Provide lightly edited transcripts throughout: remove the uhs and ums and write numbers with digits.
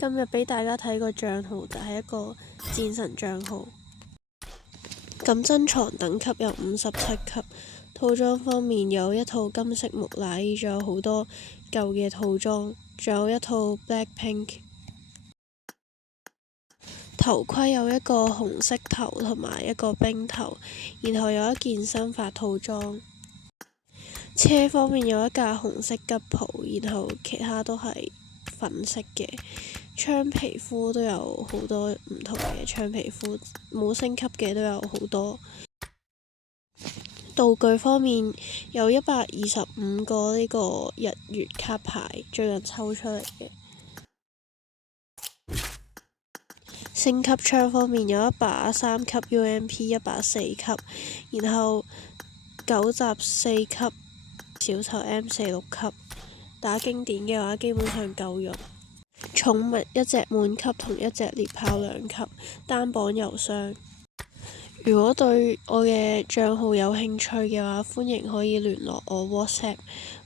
今日俾大家睇個帳號就係一個戰神帳號。咁珍藏等級有57級，套裝方面有一套金色木乃伊，仲有好多舊嘅套裝，仲有一套 Blackpink。頭盔有一個紅色頭同埋一個冰頭，然後有一件新髮套裝。車方面有一架紅色吉普，然後其他都係粉色嘅。槍皮膚都有好多唔同嘅槍皮膚，冇升級嘅都有好多。道具方面有125個呢個日月卡牌，最近抽出嚟嘅。升級槍方面有一把3級 UMP， 一把4級，然後9集4級，小丑 M46級。打經典嘅話基本上夠用。寵物一隻滿級同一隻獵豹2級，單綁郵箱。如果對我嘅帳號有興趣嘅話，歡迎可以聯絡我 WhatsApp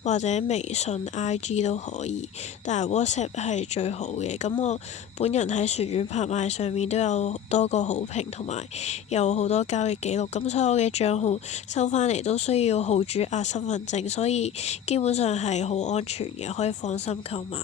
或者微信 IG 都可以，但係 WhatsApp 係最好嘅。咁我本人喺旋轉拍賣上面都有多個好評，同埋有好多交易記錄。咁所有嘅帳號收返嚟都需要號主押身份證，所以基本上係好安全嘅，可以放心購買。